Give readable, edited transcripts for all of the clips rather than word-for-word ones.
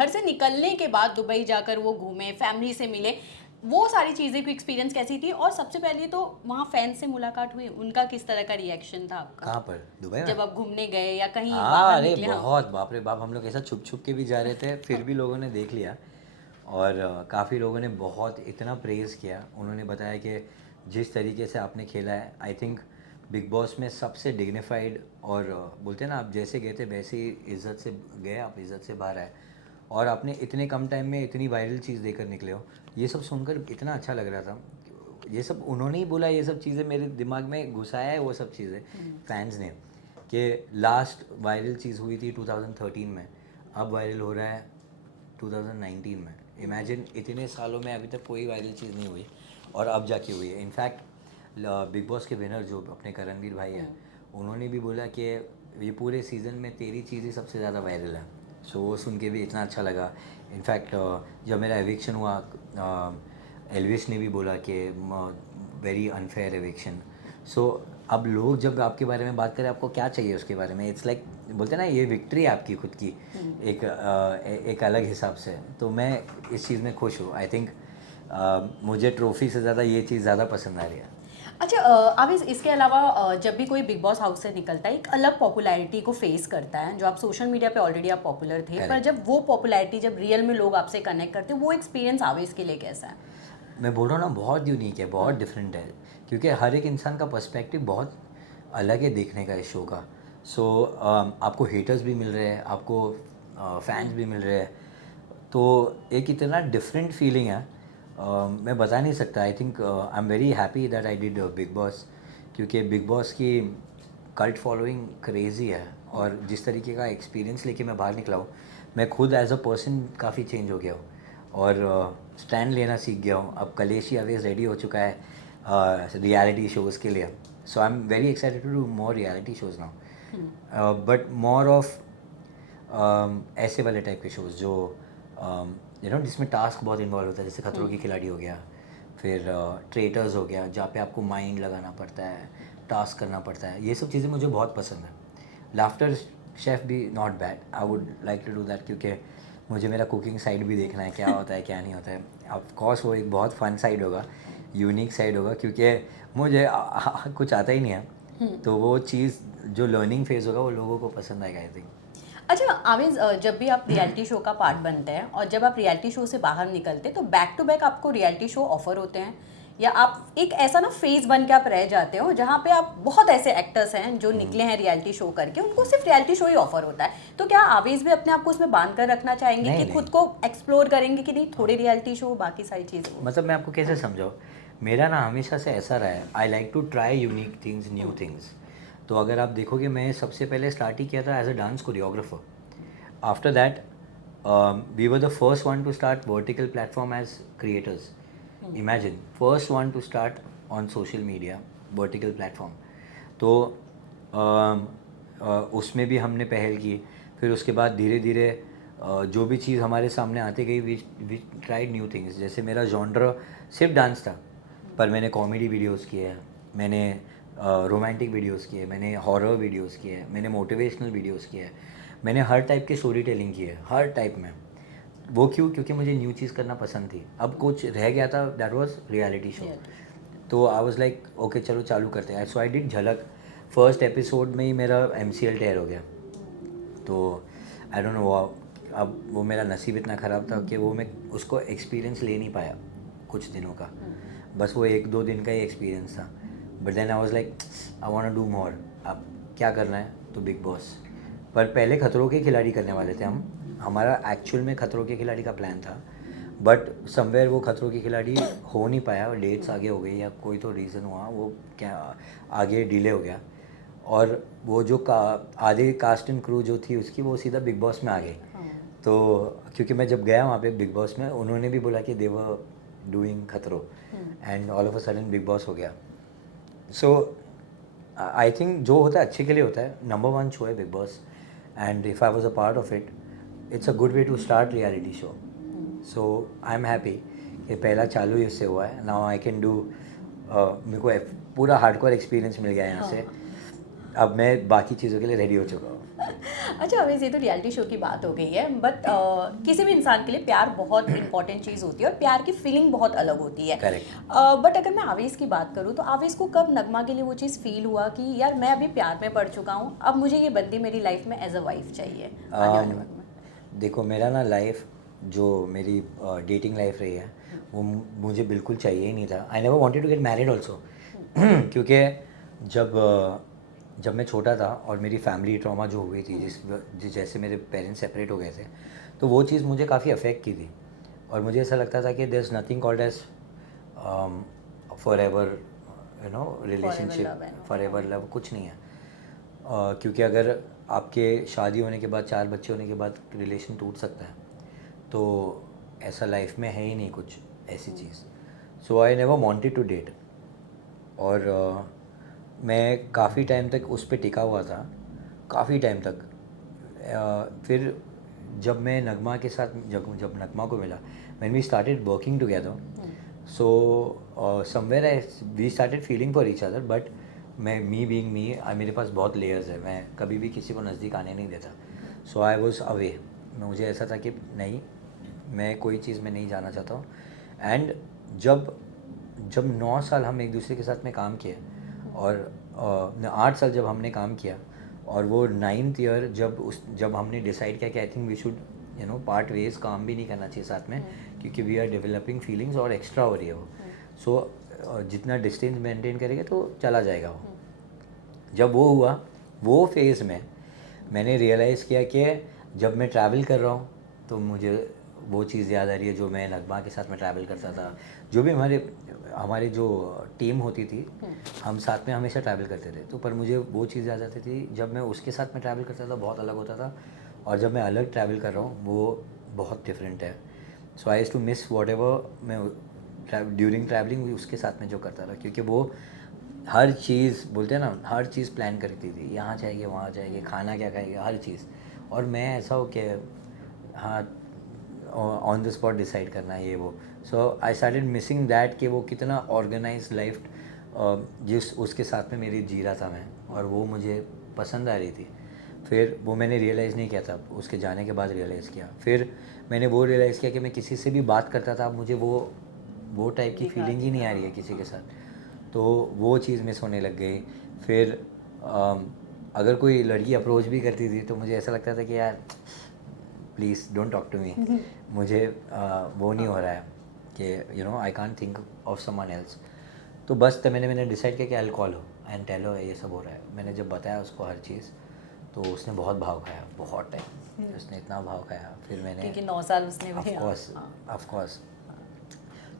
घर से निकलने के बाद दुबई जाकर वो घूमे, फैमिली से मिले, वो सारी चीज़ें की एक्सपीरियंस कैसी थी? और सबसे पहले तो वहाँ फैंस से मुलाकात हुई, उनका किस तरह का रिएक्शन था आपका कहाँ पर, दुबई में? जब आप घूमने गए या कहीं हाँ, बाहर अरे निकले? हाँ। बहुत, बाप रे बाप, हम लोग ऐसा छुप छुप के भी जा रहे थे, फिर भी लोगों ने देख लिया। और काफ़ी लोगों ने बहुत इतना प्रेज़ किया। उन्होंने बताया कि जिस तरीके से आपने खेला है, आई थिंक बिग बॉस में सबसे डिग्निफाइड, और बोलते हैं ना, आप जैसे गए थे वैसे ही इज़्ज़त से गए, आप इज़्ज़त से बाहर आए, और आपने इतने कम टाइम में इतनी वायरल चीज़ देकर निकले हो। ये सब सुनकर इतना अच्छा लग रहा था। ये सब उन्होंने ही बोला, ये सब चीज़ें मेरे दिमाग में घुसाया है वो सब चीज़ें फैंस ने, कि लास्ट वायरल चीज़ हुई थी 2013 में, अब वायरल हो रहा है 2019 में। इमेजिन, इतने सालों में अभी तक कोई वायरल चीज़ नहीं हुई और अब जाके हुई है। इनफैक्ट बिग बॉस के विनर जो अपने करणवीर भाई हैं, उन्होंने भी बोला कि ये पूरे सीज़न में तेरी चीज़ ही सबसे ज़्यादा वायरल है। सो वो सुन के भी इतना अच्छा लगा। इनफैक्ट जब मेरा एविक्शन हुआ, एल्विश ने भी बोला कि वेरी अनफेयर एविक्शन। सो अब लोग जब आपके बारे में बात करें, आपको क्या चाहिए उसके बारे में? इट्स लाइक, बोलते हैं ना, ये विक्ट्री है आपकी खुद की, एक अलग हिसाब से। तो मैं इस चीज़ में खुश हूँ। आई थिंक मुझे ट्रॉफ़ी से ज़्यादा ये चीज़ ज़्यादा पसंद आ रही है। अच्छा, अब इसके अलावा जब भी कोई बिग बॉस हाउस से निकलता है, एक अलग पॉपुलैरिटी को फेस करता है, जो आप सोशल मीडिया पे ऑलरेडी आप पॉपुलर थे, पर करेक्ट। जब वो पॉपुलैरिटी जब रियल में लोग आपसे कनेक्ट करते हैं, वो एक्सपीरियंस आवेश के लिए कैसा है? मैं बोल रहा हूँ ना, बहुत यूनिक है, बहुत डिफरेंट है, क्योंकि हर एक इंसान का पर्सपेक्टिव बहुत अलग है देखने का इस शो का। सो आपको हेटर्स भी मिल रहे हैं, आपको फैंस भी मिल रहे हैं, तो एक इतना डिफरेंट फीलिंग है। मैं बता नहीं सकता। I think I am very happy that I did big boss, क्योंकि बिग बॉस की कल्ट फॉलोइंग क्रेज़ी है, और जिस तरीके का एक्सपीरियंस लेके मैं बाहर निकला हूँ, मैं खुद एज अ पर्सन काफ़ी चेंज हो गया हूँ, और स्टैंड लेना सीख गया हूँ। अब कलेशी अवेज रेडी हो चुका है रियलिटी शोज़ के लिए। So I am very excited to do more reality shows now, but more of ऐसे वाले टाइप के शोज़ जो जिसमें टास्क बहुत इन्वॉल्व होता है, जैसे खतरों के खिलाड़ी हो गया, फिर ट्रेटर्स हो गया, जहाँ पे आपको माइंड लगाना पड़ता है, टास्क करना पड़ता है। ये सब चीज़ें मुझे बहुत पसंद है। लाफ्टर शेफ़ भी not bad, I would like to do that, क्योंकि मुझे मेरा कुकिंग साइड भी देखना है, क्या होता है क्या नहीं होता है। ऑफ कोर्स वो एक बहुत फन साइड होगा, यूनिक साइड होगा, क्योंकि मुझे कुछ आता ही नहीं है, तो वो चीज़ जो लर्निंग फेज़ होगा वो लोगों को पसंद आएगा, आई थिंक। अच्छा आवेज, जब भी आप रियलिटी शो का पार्ट बनते हैं और जब आप रियलिटी शो से बाहर निकलते हैं, तो बैक टू बैक आपको रियलिटी शो ऑफर होते हैं, या आप एक ऐसा ना फेज बन के आप रह जाते हो जहाँ पे आप, बहुत ऐसे एक्टर्स हैं जो निकले हैं रियलिटी शो करके, उनको सिर्फ रियलिटी शो ही ऑफर होता है, तो क्या आवेज भी अपने आप को उसमें बांध कर रखना चाहेंगे कि नहीं खुद नहीं, को एक्सप्लोर करेंगे कि नहीं, थोड़े रियलिटी शो बाकी सारी चीज़ें वो? मतलब मैं आपको कैसे समझाऊँ? मेरा ना हमेशा से ऐसा रहा है, I like to try unique things, new things. तो अगर आप देखोगे, मैं सबसे पहले स्टार्ट ही किया था as a dance choreographer. After that we were the first one to start vertical platform as creators. Imagine, first one to start on social media vertical platform. तो उसमें भी हमने पहल की। फिर उसके बाद धीरे धीरे जो भी चीज़ हमारे सामने आती गई, वी ट्राइड न्यू थिंग्स। जैसे मेरा जॉनर सिर्फ डांस था, पर मैंने कॉमेडी वीडियोस किए हैं, मैंने रोमांटिक वीडियोस किए, मैंने हॉरर वीडियोस किए, मैंने मोटिवेशनल वीडियोस किए, मैंने हर टाइप की स्टोरी टेलिंग की है, हर टाइप में। वो क्यों? क्योंकि मुझे न्यू चीज़ करना पसंद थी। अब कुछ रह गया था, that was reality show. Reality show. तो आई वाज लाइक ओके, चलो चालू करते हैं। सो आई डिड झलक। फर्स्ट एपिसोड में ही मेरा MCL टेयर हो गया। तो आई डोंट नो, अब वो मेरा नसीब इतना ख़राब था कि वो मैं उसको एक्सपीरियंस ले नहीं पाया कुछ दिनों का। बस वो 1-2 दिन का ही एक्सपीरियंस था। But then I was like, I want to do more. अब क्या करना है? तो बिग बॉस। पर पहले खतरों के खिलाड़ी करने वाले थे हम। हमारा एक्चुअल में खतरों के खिलाड़ी का प्लान था, बट समवेयर वो खतरों के खिलाड़ी हो नहीं पाया, डेट्स आगे हो गई या कोई तो रीज़न हुआ, वो क्या आगे डिले हो गया। और वो जो आधे कास्ट एंड क्रू जो थी उसकी, वो सीधा बिग बॉस में आ गई। तो क्योंकि मैं जब गया वहाँ पे बिग बॉस में, उन्होंने भी बोला कि दे वर डूइंग खतरों, and all of a sudden big boss हो गया। सो आई थिंक जो होता है अच्छे के लिए होता है। नंबर 1 शो है Bigg Boss, and if I was a part of it, it's a good way to start reality show. So I am happy कि पहला चालू ही उससे हुआ है। नाउ आई कैन डू, मेरे को पूरा हार्डकोर एक्सपीरियंस मिल गया है यहाँ से। हाँ। अब मैं बाकी चीज़ों के लिए रेडी हो चुका हूँ। अच्छा अवेश, ये तो रियलिटी शो की बात हो गई है, बट किसी भी इंसान के लिए प्यार बहुत इंपॉर्टेंट चीज़ होती है और प्यार की फीलिंग बहुत अलग होती है। करेक्ट। बट अगर मैं आवेश की बात करूँ तो आवेश को कब नगमा के लिए वो चीज़ फील हुआ कि यार मैं अभी प्यार में पड़ चुका हूँ, अब मुझे ये बंदी मेरी लाइफ में एज अ वाइफ चाहिए आने वाले वक्त में? देखो मेरा ना लाइफ जो मेरी डेटिंग लाइफ रही है वो मुझे बिल्कुल चाहिए ही नहीं था। I never wanted to get married also क्योंकि जब जब मैं छोटा था और मेरी फैमिली ट्रॉमा जो हुई थी जैसे मेरे पेरेंट्स सेपरेट हो गए थे, तो वो चीज़ मुझे काफ़ी अफेक्ट की थी। और मुझे ऐसा लगता था कि there is nothing called as forever relationship, forever love कुछ नहीं है। क्योंकि अगर आपके शादी होने के बाद 4 बच्चे होने के बाद रिलेशन टूट सकता है, तो ऐसा लाइफ में है ही नहीं कुछ ऐसी चीज़। So I never wanted to date. और मैं काफ़ी टाइम तक उस पर टिका हुआ था, काफ़ी टाइम तक। फिर जब मैं नगमा के साथ जब नगमा को मिला, when we started working together, so somewhere we started feeling for each other. But me being me, मेरे पास बहुत लेयर्स है, मैं कभी भी किसी को नज़दीक आने नहीं देता। सो आई वॉज अवे। मुझे ऐसा था कि नहीं, मैं कोई चीज़ में नहीं जाना चाहता हूँ। एंड जब जब 9 साल हम एक दूसरे के साथ में काम किए और 8 साल जब हमने काम किया, और वो 9th ईयर जब हमने डिसाइड किया कि I think we should part ways, काम भी नहीं करना चाहिए साथ में, क्योंकि वी आर डेवलपिंग फीलिंग्स और एक्स्ट्रा हो रही है वो। सो जितना डिस्टेंस मेंटेन करेंगे तो चला जाएगा वो। जब वो हुआ, वो फेज़ में मैंने रियलाइज़ किया कि जब मैं ट्रैवल कर रहा हूँ तो मुझे वो चीज़ याद आ रही है जो मैं नगमा के साथ में ट्रैवल करता था। जो भी हमारे जो टीम होती थी, हम साथ में हमेशा ट्रैवल करते थे, तो पर मुझे वो चीज़ याद आती थी जब मैं उसके साथ में ट्रैवल करता था बहुत अलग होता था, और जब मैं अलग ट्रैवल कर रहा हूँ वो बहुत डिफरेंट है। So I used to miss what ever मैं ड्यूरिंग ट्रैवलिंग उसके साथ में जो करता था, क्योंकि वो हर चीज़ बोलते हैं ना, हर चीज़ प्लान करती थी, यहाँ जाएंगे वहाँ जाएंगे, खाना क्या खाएंगे, हर चीज़। और मैं ऐसा हो कि हाँ, ऑन द स्पॉट डिसाइड करना ये वो। सो आई स्टार्टेड मिसिंग दैट कि वो कितना ऑर्गेनाइज लाइफ जिस उसके साथ में मेरी जी रहा था मैं, और वो मुझे पसंद आ रही थी। फिर वो मैंने रियलाइज़ नहीं किया था, उसके जाने के बाद रियलाइज़ किया। फिर मैंने वो रियलाइज़ किया कि मैं किसी से भी बात करता था, मुझे वो टाइप की फीलिंग ही नहीं आ रही है किसी के साथ, तो वो चीज़ मिस होने लग गई। फिर अगर कोई लड़की अप्रोच भी करती थी तो मुझे ऐसा लगता था कि यार please don't talk to me, मुझे वो नहीं हो रहा है कि I can't think of someone else. तो बस तब मैंने डिसाइड किया कि I will call her and tell her ये सब हो रहा है। मैंने जब बताया उसको हर चीज़, तो उसने बहुत भाव खाया, बहुत टाइम उसने इतना भाव खाया। फिर मैंने, क्योंकि 9 साल उसने भी, ऑफ कोर्स,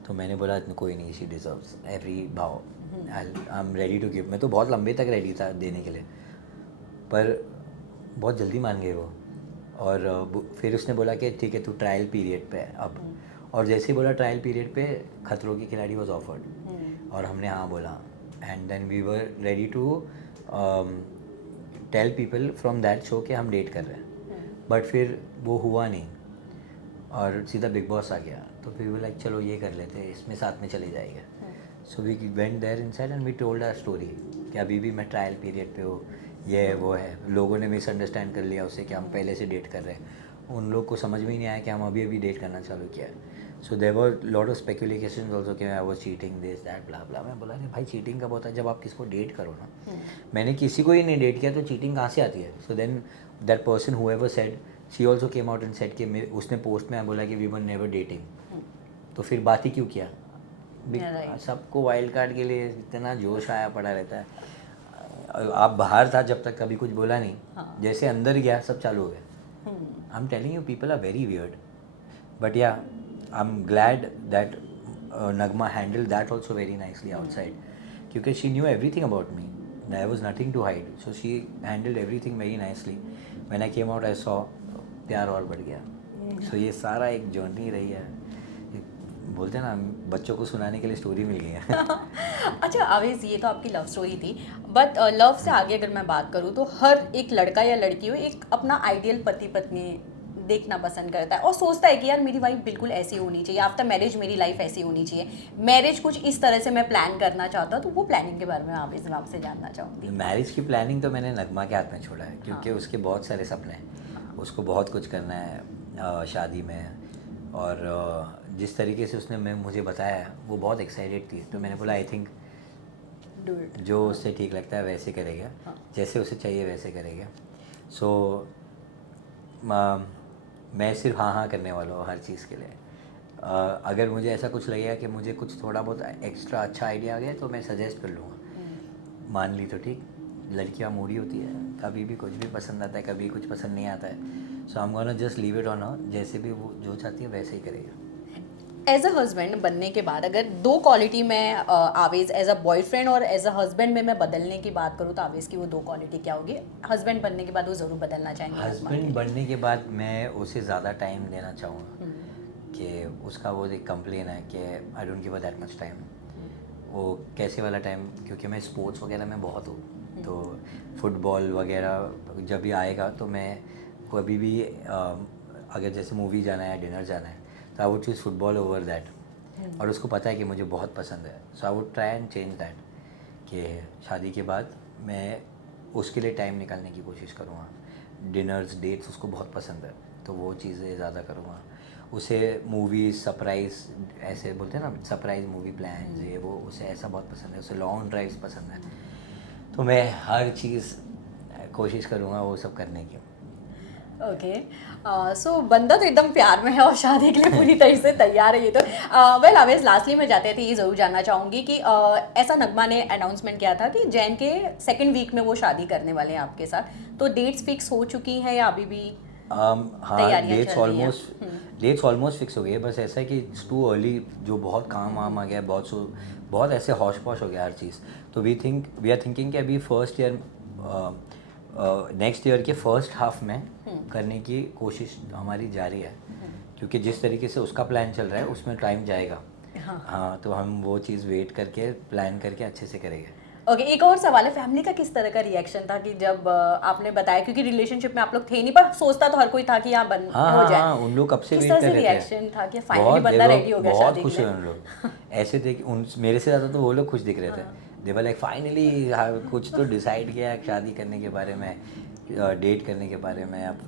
तो मैंने बोला कोई नहीं, शी डिजर्व्स एवरी भाव, I am ready to give. मैं तो बहुत लंबे तक रेडी था देने के लिए, पर बहुत जल्दी मान गए वो। और फिर उसने बोला कि ठीक है तू ट्रायल पीरियड पे है अब। और जैसे ही बोला ट्रायल पीरियड पे, खतरों की खिलाड़ी वॉज ऑफर्ड, और हमने हाँ बोला। And then we were ready to tell people from that show कि हम डेट कर रहे हैं। बट फिर वो हुआ नहीं, और सीधा बिग बॉस आ गया। तो फिर वो लाइक चलो ये कर लेते हैं, इसमें साथ में चले जाएगा। So we went there inside and we told our story कि अभी भी मैं ट्रायल पीरियड पे हूँ, ये है वो है। लोगों ने मिसअंडरस्टैंड कर लिया उससे कि हम पहले से डेट कर रहे हैं। उन लोग को समझ में ही नहीं आया कि हम अभी डेट करना चालू किया है। So there were lot of speculations also कि I was cheating, this that blah blah. मैं बोला कि भाई चीटिंग कब होता है, जब आप किसको डेट करो ना। मैंने किसी को ही नहीं डेट किया तो चीटिंग कहाँ से आती है। So then that person whoever said, she also came out and said कि उसने पोस्ट में बोला कि वी वर नेवर डेटिंग। तो फिर बात ही क्यों किया। सबको वाइल्ड कार्ड के लिए इतना जोश आया पड़ा रहता है। आप बाहर था जब तक कभी कुछ बोला नहीं, जैसे अंदर गया सब चालू हो गया। I am telling you people are very weird, but yeah I am glad that Nagma handle that also very nicely outside, क्योंकि she knew everything about me, there was nothing to hide. So she handled everything very nicely. When I came out I saw प्यार और बढ़ गया। सो ये सारा एक journey रही है, बोलते हैं ना बच्चों को सुनाने के लिए स्टोरी मिल गई है। अच्छा आवेश, ये तो आपकी लव स्टोरी थी, बट लव से आगे अगर मैं बात करूँ तो हर एक लड़का या लड़की हो एक अपना आइडियल पति पत्नी देखना पसंद करता है और सोचता है कि यार मेरी वाइफ बिल्कुल ऐसी होनी चाहिए, आफ्टर मैरिज मेरी लाइफ ऐसी होनी चाहिए, मैरिज कुछ इस तरह से मैं प्लान करना चाहता हूँ, तो वो प्लानिंग के बारे में आप इस आपसे जानना चाहूँगी। मैरिज की प्लानिंग तो मैंने नगमा के हाथ में छोड़ा है, क्योंकि हाँ। उसके बहुत सारे सपने हैं, उसको बहुत कुछ करना है शादी में। और जिस तरीके से उसने मैं मुझे बताया है, वो बहुत एक्साइटेड थी, तो मैंने बोला आई थिंक डू इट। जो उससे ठीक लगता है वैसे करेगा, हाँ। जैसे उसे चाहिए वैसे करेगा। सो मैं सिर्फ हाँ हाँ करने वाला हूँ हर चीज़ के लिए। अगर मुझे ऐसा कुछ लगेगा कि मुझे कुछ थोड़ा बहुत एक्स्ट्रा अच्छा आइडिया आ गया तो मैं सजेस्ट कर लूँगा, मान ली तो ठीक। लड़कियाँ मूडी होती है, कभी भी कुछ भी पसंद आता है, कभी कुछ पसंद नहीं आता है। So I am gonna just leave it on her, जैसे भी वो जो चाहती है वैसे ही करेगा। एज अ हस्बैंड बनने के बाद अगर दो क्वालिटी में आवेज एज अ बॉयफ्रेंड और एज अ हस्बैंड में मैं बदलने की बात करूँ तो आवेज की वो दो क्वालिटी क्या होगी? हस्बैंड बनने के बाद वो ज़रूर बदलना चाहेंगे नज़मा के हस्बैंड लिए। बनने के बाद मैं उसे ज़्यादा टाइम देना चाहूँगा, हम्म, कि उसका वो एक कंप्लेन है कि I don't give that much time. वो कैसे वाला टाइम, क्योंकि मैं स्पोर्ट्स वगैरह में बहुत हूँ, तो फुटबॉल वगैरह जब भी आएगा तो मैं कभी भी अगर जैसे मूवी जाना है, डिनर जाना है, तो I would choose football over that. और उसको पता है कि मुझे बहुत पसंद है, so I would try and change that, कि शादी के बाद मैं उसके लिए टाइम निकालने की कोशिश करूँगा। डिनर्स, डेट्स उसको बहुत पसंद है, तो वो चीज़ें ज़्यादा करूँगा। उसे मूवीज़, सरप्राइज़, ऐसे बोलते हैं ना, सरप्राइज़ मूवी प्लान, ये वो, उसे ऐसा बहुत पसंद है। उसे लॉन्ग ड्राइव्स पसंद है, तो मैं हर चीज़ कोशिश करूँगा वो सब करने की। ओके। सो बंदा तो एकदम प्यार में है और शादी के लिए पूरी तरह से तैयार है ये तो। वेल आवेज, लास्टली मैं जाते थे ये ज़रूर जानना चाहूँगी कि ऐसा नगमा ने अनाउंसमेंट किया था कि जैन के सेकेंड वीक में वो शादी करने वाले हैं आपके साथ, तो डेट्स फिक्स हो चुकी हैं या अभी भी हाँ, तैयारियां चल रही हैं? डेट्स ऑलमोस्ट फिक्स हो गई है। बस ऐसा है कि इट्स टू अर्ली, जो बहुत काम वाम आ गया, बहुत ऐसे हौश पौश हो गया हर चीज़। तो वी आर थिंकिंग कि अभी फर्स्ट ईयर, नेक्स्ट ईयर के फर्स्ट हाफ में करने की कोशिश हमारी जारी है, क्योंकि जिस तरीके से उसका प्लान चल रहा है उसमें टाइम जाएगा। हाँ। हाँ, तो हम वो चीज़ वेट करके प्लान करके अच्छे से करेंगे। ओके, एक और सवाल है, फैमिली का किस तरह का रिएक्शन था कि जब आपने बताया, क्योंकि रिलेशनशिप में आप लोग थे नहीं पर सोचता तो हर कोई था कि यहाँ बन हाँ हो हाँ जाए, हाँ, उन लोग कब से किस वेट तरह कर से रहे थे। रिएक्शन था कि फाइनली बंदा रेडी हो गया बहुत शादी के खुश हुए लिए? उन लोग, ऐसे थे कि उन मेरे से ज़्यादा तो वो लोग खुश दिख रहे थे। दे वर लाइक फाइनली कुछ तो डिसाइड किया शादी करने के बारे में, डेट करने के बारे में। अब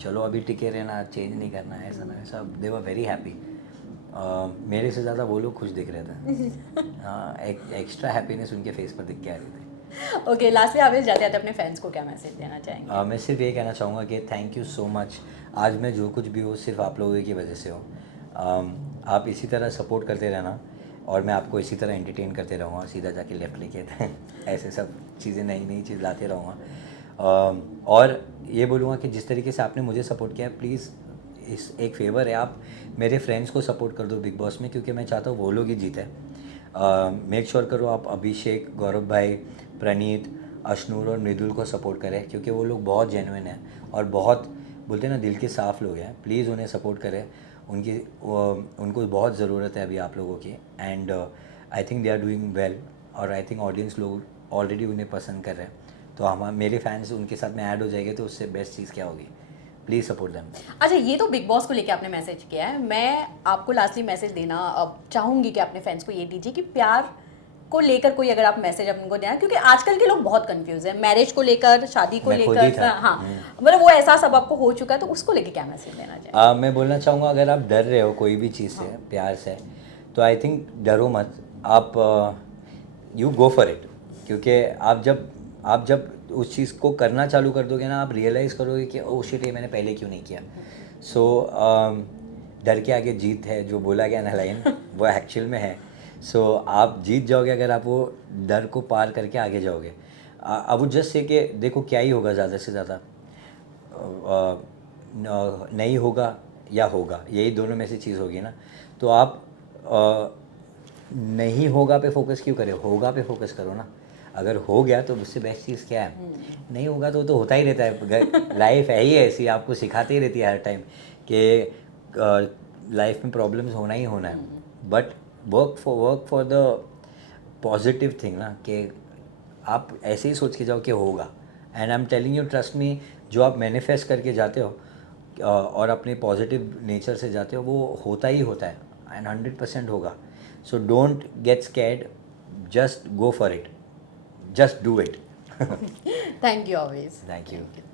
चलो अभी टिके रहना, चेंज नहीं करना, ऐसा ना ऐसा। दे वर वेरी हैप्पी। मेरे से ज़्यादा वो लोग खुश दिख रहे थे। हाँ, एक एक्स्ट्रा हैप्पीनेस उनके फेस पर दिख के आ रही थी। ओके, लास्टली आवेश जाते जाते अपने फैंस को क्या मैसेज देना चाहेंगे? मैं सिर्फ ये कहना चाहूँगा कि थैंक यू सो मच। आज मैं जो कुछ भी हो सिर्फ आप लोगों की वजह से हो। आप इसी तरह सपोर्ट करते रहना, और मैं आपको इसी तरह एंटरटेन करते रहूँगा, सीधा जाके लेफ्ट लेके ऐसे सब चीज़ें, नई नई चीज़ लाते रहूँगा। और ये बोलूँगा कि जिस तरीके से आपने मुझे सपोर्ट किया, प्लीज़ इस एक फेवर है, आप मेरे फ्रेंड्स को सपोर्ट कर दो बिग बॉस में, क्योंकि मैं चाहता हूँ वो लोग ही जीते। मेक श्योर करो आप अभिषेक, गौरव भाई, प्रणीत, अशनूर और मृदुल को सपोर्ट करें, क्योंकि वो लोग बहुत जेन्युइन हैं और बहुत बोलते हैं ना, दिल के साफ़ लोग हैं। प्लीज़ उन्हें सपोर्ट करें, उनको बहुत ज़रूरत है अभी आप लोगों की। And I think they are doing well, और आई थिंक ऑडियंस लोग ऑलरेडी उन्हें पसंद कर रहे हैं। तो हम, मेरे फैंस उनके साथ में ऐड हो जाएंगे, तो उससे बेस्ट चीज़ क्या होगी। Please support them. अच्छा, ये तो बिग बॉस को लेके आपने मैसेज किया है, मैं आपको लास्टली मैसेज देना अब चाहूँगी कि अपने फैंस को ये दीजिए कि प्यार को लेकर कोई अगर आप मैसेज उनको देना, क्योंकि आजकल के लोग बहुत कंफ्यूज हैं मैरिज को लेकर, शादी को मैं खुद ही लेकर। था। हाँ, मतलब वो एहसास अब आपको हो चुका है, तो उसको लेके क्या मैसेज देना चाहिए? मैं बोलना चाहूँगा, अगर आप डर रहे हो कोई भी चीज़ से, प्यार से, तो आई थिंक डरो मत। आप यू गो फॉर इट, क्योंकि आप जब उस चीज़ को करना चालू कर दोगे ना, आप रियलाइज़ करोगे कि ओ शिट, ये मैंने पहले क्यों नहीं किया। सो डर के आगे जीत है, जो बोला गया ना लाइन, वो एक्चुअल में है। सो आप जीत जाओगे अगर आप वो डर को पार करके आगे जाओगे। आई वुड जस्ट से कि देखो क्या ही होगा, ज़्यादा से ज़्यादा नहीं होगा या होगा, यही दोनों में से चीज़ होगी ना। तो आप नहीं होगा पे फोकस क्यों करें, होगा पे फोकस करो ना। अगर हो गया तो उससे बेस्ट चीज़ क्या है। नहीं होगा तो होता ही रहता है, लाइफ है ही ऐसी, आपको सिखाती ही रहती है हर टाइम कि लाइफ में प्रॉब्लम्स होना ही होना है। But work for the positive thing ना, कि आप ऐसे ही सोच के जाओ कि होगा। And I am telling you, trust me, जो आप मैनिफेस्ट करके जाते हो, और अपने पॉजिटिव नेचर से जाते हो वो होता ही होता है एंड 100% होगा. So don't get scared, just go for it, just do it. Thank you always. Thank you.